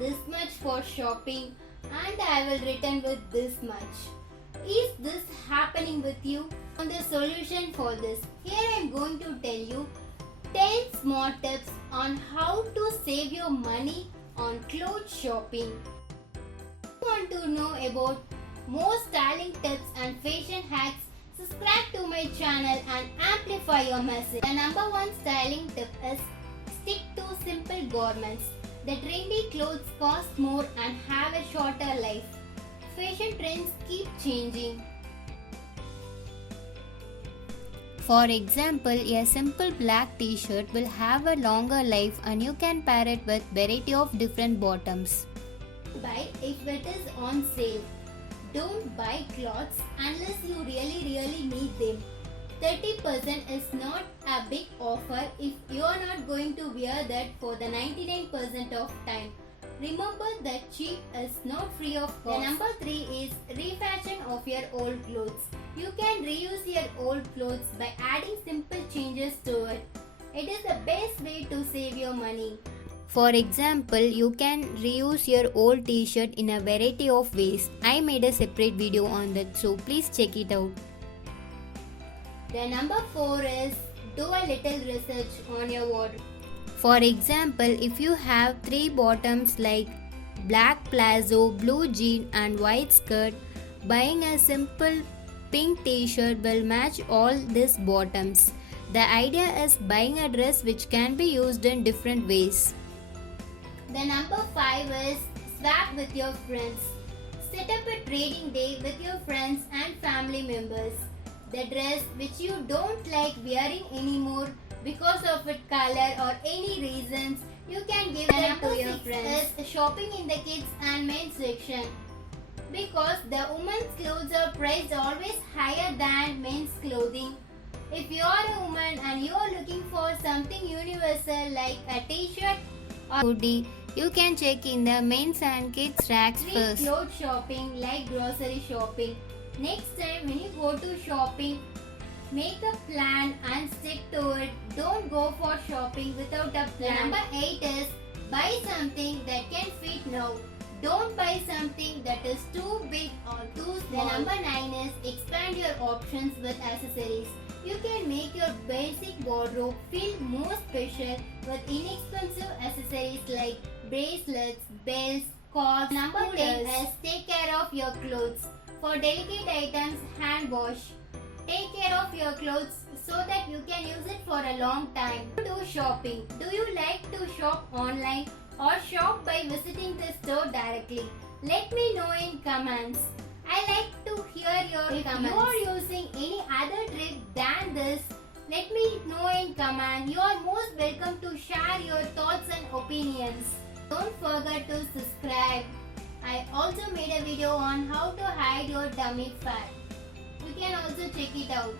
this much for shopping and I will return with this much. Is this happening with you? On the solution for this, here I am going to tell you 10 small tips on how to save your money on clothes shopping. If you want to know about more styling tips and fashion hacks, subscribe to my channel and amplify your message. The number one styling tip is stick to simple garments. The trendy clothes cost more and have a shorter life. Fashion trends keep changing. For example, a simple black t-shirt will have a longer life and you can pair it with variety of different bottoms. Buy if it is on sale. Don't buy clothes unless you really need them. 30% is not a big offer if you are not going to wear that for the 99% of time. Remember that cheap is not free of cost. The number 3 is refashion of your old clothes. You can reuse your old clothes by adding simple changes to it. It is the best way to save your money. For example, you can reuse your old t-shirt in a variety of ways. I made a separate video on that, so please check it out. The number 4 is do a little research on your wardrobe. For example, if you have 3 bottoms like black palazzo, blue jean and white skirt, buying a simple pink t-shirt will match all these bottoms. The idea is buying a dress which can be used in different ways. The number 5 is swap with your friends. Set up a trading day with your friends and family members. The dress which you don't like wearing anymore because of its color or any reasons, you can give them to your friends. Is shopping in the kids and men's section. Because the women's clothes are priced always higher than men's clothing. If you are a woman and you are looking for something universal like a t-shirt or hoodie, you can check in the men's and kids racks first. Clothes shopping like grocery shopping. Next time when you go to shopping, make a plan and stick to it. Don't go for shopping without a plan. Number 8 is buy something that can fit now. Don't buy something that is too big or too small. The number 9 is expand your options with accessories. You can make your basic wardrobe feel more special with inexpensive accessories like bracelets, belts, scarves. Number 10 is take care of your clothes. For delicate items, hand wash. Take care of your clothes so that you can use it for a long time. Do shopping. Do you like to shop online or shop by visiting the store directly? Let me know in comments. I like to hear your comments. If you are using any other trick than this, let me know in comment. You are most welcome to share your thoughts and opinions. Don't forget to subscribe. I also made a video on how to hide your tummy fat. You can also check it out.